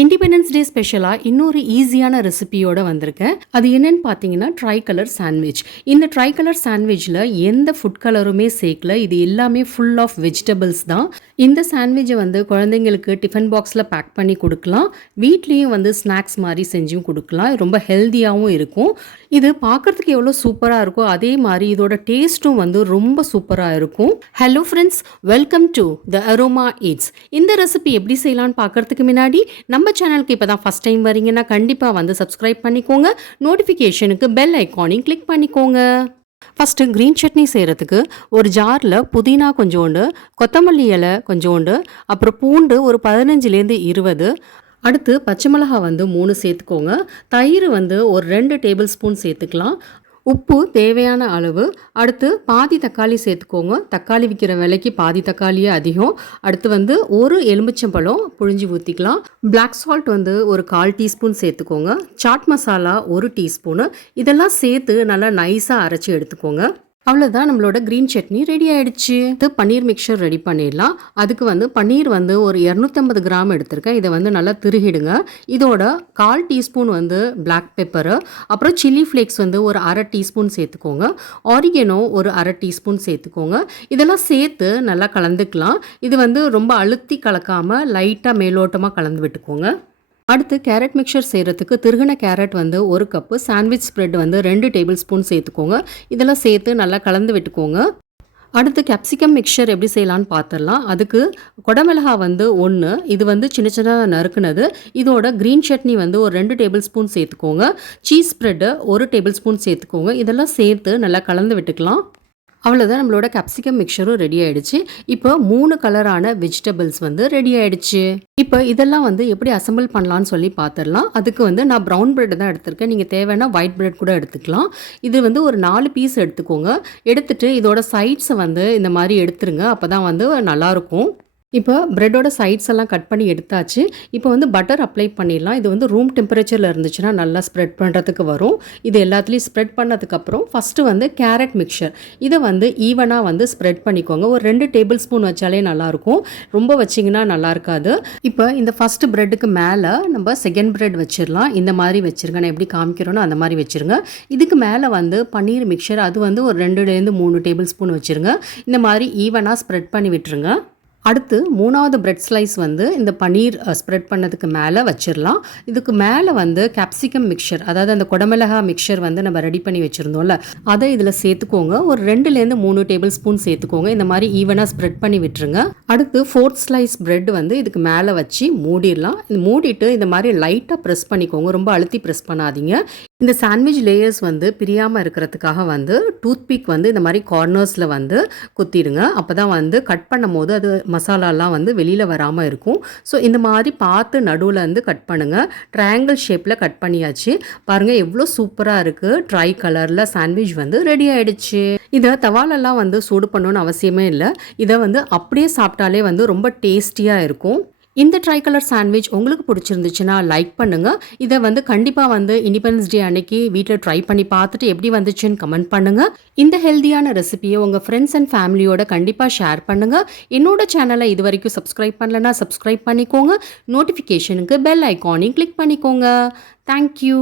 Independence day ஸ்பெஷலாக இன்னொரு ஈஸியான ரெசிபியோட வந்திருக்கேன். அது என்னன்னு பார்த்தீங்கன்னா ட்ரைகலர் சாண்ட்விச். இந்த ட்ரைகலர் சாண்ட்விச்சில் எந்த ஃபுட் கலருமே சேர்க்கல. இது எல்லாமே ஃபுல் ஆஃப் வெஜிடபிள்ஸ் தான். இந்த சாண்ட்விச்சை வந்து குழந்தைங்களுக்கு டிஃபன் பாக்ஸில் பேக் பண்ணி கொடுக்கலாம். வீட்லேயும் வந்து ஸ்நாக்ஸ் மாதிரி செஞ்சும் கொடுக்கலாம். ரொம்ப ஹெல்த்தியாகவும் இருக்கும். இது பார்க்குறதுக்கு எவ்வளோ சூப்பராக இருக்கோ அதே மாதிரி இதோட டேஸ்ட்டும் வந்து ரொம்ப சூப்பராக இருக்கும். Hello friends, welcome to the aroma eats. இந்த ரெசிபி எப்படி செய்யலான்னு பார்க்குறதுக்கு முன்னாடி நம்ம சேனலுக்கு இப்போ தான் ஃபஸ்ட் டைம் வரீங்கன்னா கண்டிப்பாக வந்து சப்ஸ்கிரைப் பண்ணிக்கோங்க. நோட்டிஃபிகேஷனுக்கு பெல் ஐக்கானையும் கிளிக் பண்ணிக்கோங்க. ஃபஸ்ட்டு க்ரீன் சட்னி செய்கிறதுக்கு ஒரு ஜாரில் புதினா கொஞ்சோண்டு, கொத்தமல்லி இலை கொஞ்சோண்டு, அப்புறம் பூண்டு ஒரு 15லேருந்து 20, அடுத்து பச்சை மிளகாய் வந்து 3 சேர்த்துக்கோங்க. தயிர் வந்து ஒரு 2 டேபிள் ஸ்பூன் சேர்த்துக்கலாம். உப்பு தேவையான அளவு. அடுத்து பாதி தக்காளி சேர்த்துக்கோங்க. தக்காளி விற்கிற விலைக்கு பாதி தக்காளியே அதிகம். அடுத்து வந்து ஒரு எலுமிச்சம்பழம் புழிஞ்சி ஊற்றிக்கலாம். பிளாக் சால்ட் வந்து ஒரு 1/4 டீஸ்பூன் சேர்த்துக்கோங்க. சாட் மசாலா 1 டீஸ்பூனு. இதெல்லாம் சேர்த்து நல்லா நைஸாக அரைச்சி எடுத்துக்கோங்க. அவ்வளோதான், நம்மளோட க்ரீன் சட்னி ரெடி ஆகிடுச்சு. இது பன்னீர் மிக்சர் ரெடி பண்ணிடலாம். அதுக்கு வந்து பன்னீர் வந்து ஒரு 250 கிராம் எடுத்திருக்கேன். இதை வந்து நல்லா திருகிடுங்க. இதோட 1/4 டீஸ்பூன் வந்து பிளாக் பெப்பரு, அப்புறம் சில்லி ஃப்ளேக்ஸ் வந்து ஒரு 1/2 டீஸ்பூன் சேர்த்துக்கோங்க. ஆரிகனோ ஒரு 1/2 டீஸ்பூன் சேர்த்துக்கோங்க. இதெல்லாம் சேர்த்து நல்லா கலந்துக்கலாம். இது வந்து ரொம்ப அழுத்தி கலக்காமல் லைட்டாக மேலோட்டமாக கலந்து விட்டுக்கோங்க. அடுத்து கேரட் மிக்சர் செய்கிறதுக்கு திருகின கேரட் வந்து 1 கப்பு, சாண்ட்விச் ஸ்ப்ரெட் வந்து 2 டேபிள் ஸ்பூன் சேர்த்துக்கோங்க. இதெல்லாம் சேர்த்து நல்லா கலந்து விட்டுக்கோங்க. அடுத்து கேப்சிகம் மிக்சர் எப்படி செய்யலான்னு பார்த்துடலாம். அதுக்கு குடமிளகா வந்து 1, இது வந்து சின்ன சின்னதாக நறுக்குனது. இதோட க்ரீன் சட்னி வந்து ஒரு 2 டேபிள் ஸ்பூன் சேர்த்துக்கோங்க. சீஸ் ஸ்ப்ரெட்டு 1 டேபிள் ஸ்பூன் சேர்த்துக்கோங்க. இதெல்லாம் சேர்த்து நல்லா கலந்து விட்டுக்கலாம். அவ்வளோதான், நம்மளோட கேப்சிகம் மிக்சரும் ரெடி ஆகிடுச்சு. இப்போ 3 கலரான வெஜிடபிள்ஸ் வந்து ரெடி ஆகிடுச்சு. இப்போ இதெல்லாம் வந்து எப்படி அசம்பிள் பண்ணலான்னு சொல்லி பார்த்துடலாம். அதுக்கு வந்து நான் ப்ரௌன் பிரெட் தான் எடுத்திருக்கேன். நீங்கள் தேவைன்னா ஒயிட் பிரெட் கூட எடுத்துக்கலாம். இது வந்து ஒரு 4 பீஸ் எடுத்துக்கோங்க. எடுத்துட்டு இதோட சைட்ஸை வந்து இந்த மாதிரி எடுத்துருங்க. அப்போ தான் வந்து நல்லாயிருக்கும். இப்போ ப்ரெட்டோட சைட்ஸ் எல்லாம் கட் பண்ணி எடுத்தாச்சு. இப்போ வந்து பட்டர் அப்ளை பண்ணிடலாம். இது வந்து ரூம் டெம்பரேச்சரில் இருந்துச்சுன்னா நல்லா ஸ்ப்ரெட் பண்ணுறதுக்கு வரும். இது எல்லாத்துலேயும் ஸ்ப்ரெட் பண்ணதுக்கப்புறம் ஃபஸ்ட்டு வந்து கேரட் மிக்சர் இதை வந்து ஈவனாக வந்து ஸ்ப்ரெட் பண்ணிக்கோங்க. ஒரு 2 டேபிள் ஸ்பூன் வச்சாலே நல்லாயிருக்கும். ரொம்ப வச்சிங்கன்னா நல்லா இருக்காது. இப்போ இந்த ஃபஸ்ட்டு ப்ரெட்டுக்கு மேலே நம்ம செகண்ட் ப்ரெட் வச்சிடலாம். இந்த மாதிரி வச்சுருங்க. நான் எப்படி காமிக்கிறோன்னு அந்த மாதிரி வச்சுருங்க. இதுக்கு மேலே வந்து பன்னீர் மிக்சர் அது வந்து ஒரு 2லேருந்து 3 டேபிள் ஸ்பூன் வச்சுருங்க. இந்த மாதிரி ஈவனாக ஸ்ப்ரெட் பண்ணி விட்டுருங்க. அடுத்து 3வது பிரெட் ஸ்லைஸ் வந்து இந்த பன்னீர் ஸ்ப்ரெட் பண்ணதுக்கு மேலே வச்சிடலாம். இதுக்கு மேலே வந்து கேப்சிகம் மிக்சர், அதாவது அந்த குடமிளகா மிக்சர் வந்து நம்ம ரெடி பண்ணி வச்சுருந்தோம்ல, அதை இதில் சேர்த்துக்கோங்க. ஒரு 2லேருந்து 3 டேபிள் ஸ்பூன் சேர்த்துக்கோங்க. இந்த மாதிரி ஈவனாக ஸ்ப்ரெட் பண்ணி விட்டுருங்க. அடுத்து 4th ஸ்லைஸ் பிரெட் வந்து இதுக்கு மேலே வச்சு மூடிடலாம். இது மூடிட்டு இந்த மாதிரி லைட்டாக ப்ரெஸ் பண்ணிக்கோங்க. ரொம்ப அழுத்தி ப்ரெஸ் பண்ணாதீங்க. இந்த சாண்ட்விச் லேயர்ஸ் வந்து பிரியாமல் இருக்கிறதுக்காக வந்து டூத்பிக் வந்து இந்த மாதிரி கார்னர்ஸில் வந்து குத்திடுங்க. அப்போ தான் வந்து கட் பண்ணும் போது அது மசாலாலாம் வந்து வெளியில் வராமல் இருக்கும். ஸோ இந்த மாதிரி பார்த்து நடுவில் வந்து கட் பண்ணுங்கள். ட்ரையாங்கிள் ஷேப்பில் கட் பண்ணியாச்சு. பாருங்கள் எவ்வளோ சூப்பராக இருக்குது. ட்ரை கலரில் சாண்ட்விச் வந்து ரெடி ஆகிடுச்சு. இதை தவாலெல்லாம் வந்து சூடு பண்ணணும்னு அவசியமே இல்லை. இதை வந்து அப்படியே சாப்பிட்டாலே வந்து ரொம்ப டேஸ்டியாக இருக்கும். இந்த ட்ரைகலர் சாண்ட்விச் உங்களுக்கு பிடிச்சிருந்துச்சுன்னா லைக் பண்ணுங்கள். இதை வந்து கண்டிப்பாக வந்து இண்டிபெண்டன்ஸ் டே அன்னைக்கு வீட்டில் ட்ரை பண்ணி பார்த்துட்டு எப்படி வந்துச்சுன்னு கமெண்ட் பண்ணுங்கள். இந்த ஹெல்த்தியான ரெசிபியை உங்கள் ஃப்ரெண்ட்ஸ் அண்ட் ஃபேமிலியோட கண்டிப்பாக ஷேர் பண்ணுங்கள். என்னோட சேனலை இது வரைக்கும் சப்ஸ்கிரைப் பண்ணலன்னா சப்ஸ்கிரைப் பண்ணிக்கோங்க. நோட்டிஃபிகேஷனுக்கு பெல் ஐக்கானையும் கிளிக் பண்ணிக்கோங்க. தேங்க்யூ.